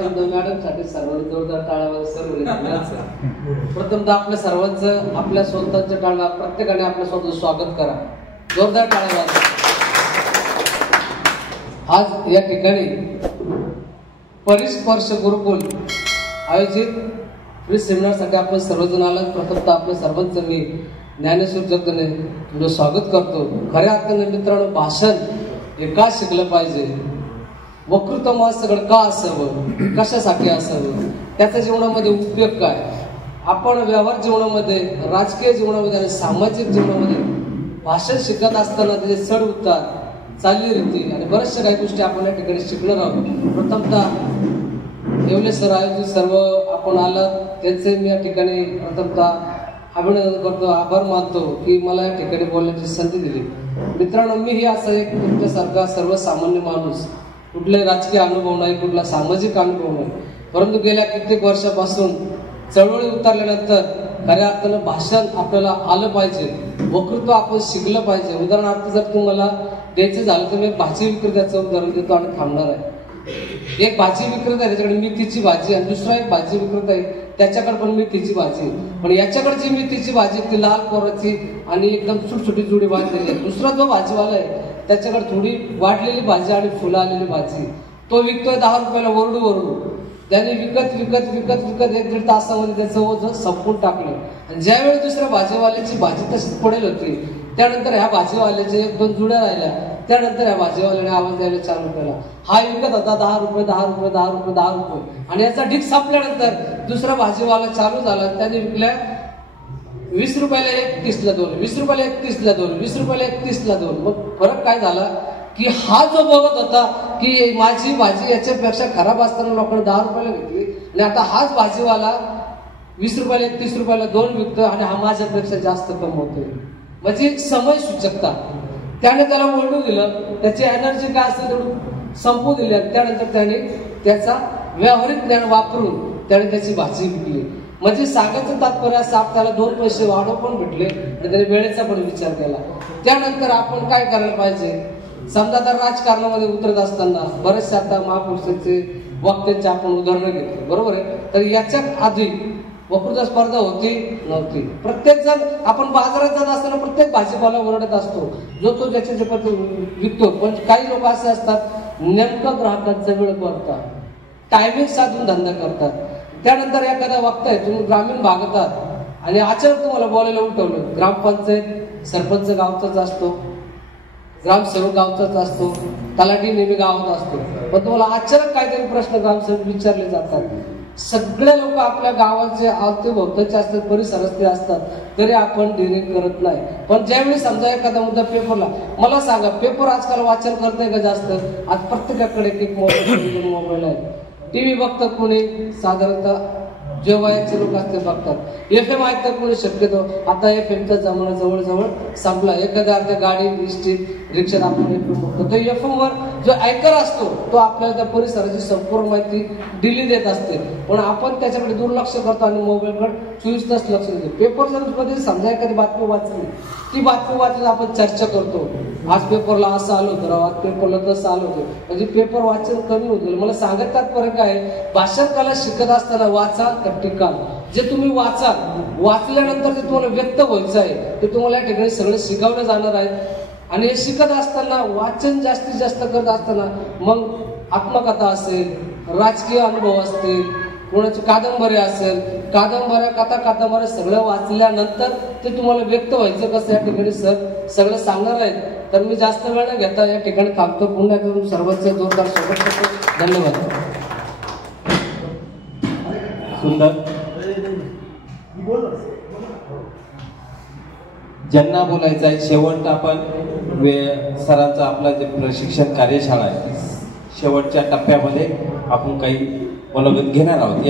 प्रथम मॅडम साठी सर्वांनी जोरदार टाळ्या सर्व प्रथमतः आपल्या सर्वांचं आपल्या स्वतःच्या टाळ्या प्रत्येकाने आपल्या स्वतःचं स्वागत करा. जोरदार टाळ्या. आज या ठिकाणी परिस्पर्श गुरुकुल आयोजित फ्री सेमिनारसाठी आपण सर्वजण आलात. प्रथमतः आपल्या सर्वांचं मी ज्ञानेश्वर जगदने तुमचं स्वागत करतो. खऱ्या अर्थाने मित्रांनो, भाषण हे का शिकलं पाहिजे, वक्तृत्व सगळं का असावं, कशासाठी असावं, त्याचा जीवनामध्ये उपयोग काय, आपण व्यवहार जीवनामध्ये, राजकीय जीवनामध्ये आणि सामाजिक जीवनामध्ये भाषण शिकत असताना त्याचे चढ उतार, चालीरीती आणि बऱ्याचशा काही गोष्टी आपण या ठिकाणी शिकणार आहोत. प्रथमतः येवले सर आयोजित सर्व आपण आलात त्यांचे मी या ठिकाणी प्रथमतः अभिनंदन करतो, आभार मानतो की मला या ठिकाणी बोलण्याची संधी दिली. मित्रांनो, मीही असा एक तुमच्यासारखा सर्वसामान्य माणूस, कुठलाही राजकीय अनुभव नाही, कुठला सामाजिक अनुभव नाही, परंतु गेल्या कित्येक वर्षापासून चळवळी उतरल्यानंतर खऱ्या अर्थानं भाषण आपल्याला आलं पाहिजे, वक्तृत्व आपण शिकलं पाहिजे. उदाहरणार्थ जर तुम्हाला द्यायचं झालं तर मी भाजी विक्रेत्याचं उदाहरण देतो आणि थांबणार आहे. एक भाजी विक्रेता आहे, त्याच्याकडे मेथीची भाजी, आणि दुसरा एक भाजी विक्रेता आहे, त्याच्याकडे पण मेथीची भाजी. पण याच्याकडची मेथीची भाजी ती लाल कोराची आणि एकदम सुटसुटी जुडी भाजलेली आहे. दुसरा जो भाजीवाला आहे त्याच्याकडे थोडी वाढलेली भाजी आणि फुलं आलेली भाजी, तो विकतोय 10 रुपयाला ओरडू ओरडू. त्याने विकत विकत विकत विकत 1-1.5 तासामध्ये त्याचं ओझं संपून टाकलं. आणि ज्यावेळी दुसऱ्या भाजीवाल्याची भाजी तशीच पडेल होती, त्यानंतर ह्या भाजीवाल्याच्या 1-2 जुड्या राहिल्या. त्यानंतर ह्या भाजीवाल्याने आवाज द्यायला चालू केला. हा विकत होता 10 रुपये 10 रुपये 10 रुपये 10 रुपये, आणि याचा ढीक संपल्यानंतर दुसरा भाजीवाला चालू झाला. त्याने विकल्या 20 रुपयाला 1, 30ला 2, 20 रुपयाला 1, 30ला 2, 20 रुपयाला 1, 30ला 2. मग फरक काय झाला की हा जो बघत होता की माझी भाजी याच्यापेक्षा खराब असताना लोकांनी 10 रुपयाला विकली, आणि आता हाच भाजीवाला 20 रुपयाला 1, 30 रुपयाला 2 विकतोय आणि हा माझ्यापेक्षा जास्त कमवतोय. म्हणजे समय सूचकता. त्याने त्याला ओरडू दिलं, त्याची एनर्जी काय असेल तेवढं संपू दिली, आणि त्यानंतर त्याने त्याचा व्यावहारिक ज्ञान वापरून त्याने त्याची भाजी विकली. म्हणजे सांगायचं तात्पर्य असं, आपल्याला 2 पैसे वाढव पण भेटले आणि त्याने वेळेचा पण विचार केला. त्यानंतर आपण काय करायला पाहिजे, समजा तर राजकारणामध्ये उतरत असताना बरेचसे आता महापुरुषांचे वक्त्यांचे आपण उदाहरणं घेतली, बरोबर आहे. तर याच्यात आधी वक्तृत्व स्पर्धा होती नव्हती. प्रत्येक जण आपण बाजारात जात असताना प्रत्येक भाजीपाला ओरडत असतो, जो तो ज्याचे जे विकतो. पण काही लोक असे असतात, नेमकं ग्राहकांचा वेळ करतात, टायमिंग साधून धंदा करतात. त्यानंतर एखादा वक्ता आहे, तुम्ही ग्रामीण भागात आहात आणि अचानक तुम्हाला बोलायला उठवलं, ग्रामपंचायत सरपंच गावचाच असतो, ग्रामसेवक गावचाच असतो, तलाठी नेहमी गावात असतो, पण तुम्हाला अचानक काहीतरी प्रश्न ग्रामसेवक विचारले जातात. सगळे लोक आपल्या गावाचे अवतीभोवताचे असतात, परिसरस्थ असतात, तरी आपण डिरेक्ट करत नाही. पण ज्यावेळी समजा एखादा मुद्दा पेपरला, मला सांगा पेपर आजकाल वाचन करताय का जास्त? आज प्रत्येकाकडे एक मोबाईल आहे. टीव्ही बघतात कोणी, साधारणतः जे वयाचे लोक असते बघतात. FM ऐकतात कोणी, शक्यतो आता FM चा जमाना जवळजवळ संपला. एखाद्या अर्ध्या गाडी रिक्षात आपण FM बघतो, तर FM वर जो ऐकर असतो तो आपल्याला त्या परिसराची संपूर्ण माहिती दिली देत असते, पण आपण त्याच्याकडे दुर्लक्ष करतो आणि मोबाईलकडे 24 तास लक्ष देतो. पेपर जर समजा एखादी बातमी वाचली, ती बातमी वाचली आपण चर्चा करतो, आज पेपरला असं आलं होतं, आज पेपरला तसं आलं होतं, म्हणजे पेपर वाचन कमी होतं. मला सांगत तात्पर्य काय, भाषण कला शिकत असताना वाचा टिका. जे तुम्ही वाचल्यानंतर जे तुम्हाला व्यक्त व्हायचं आहे ते तुम्हाला या ठिकाणी सगळं शिकवलं जाणार आहे. आणि हे शिकत असताना, वाचन जास्तीत जास्त करत असताना, मग आत्मकथा असेल, राजकीय अनुभव असतील, कोणाची कादंबरी असेल, कादंबऱ्या सगळं वाचल्यानंतर ते तुम्हाला व्यक्त व्हायचं कसं या ठिकाणी सर सगळं सांगणार आहेत. तर मी जास्त वेळ न घेता या ठिकाणी थांबतो. पुन्हा करून सर्वांचे जोरदार स्वागत करतो. धन्यवाद. सुंदर. ज्यांना बोलायचं आहे, शेवट आपण सरांचा आपला जे प्रशिक्षण कार्यशाळा आहे शेवटच्या टप्प्यामध्ये आपण काही मनोगत घेणार आहोत.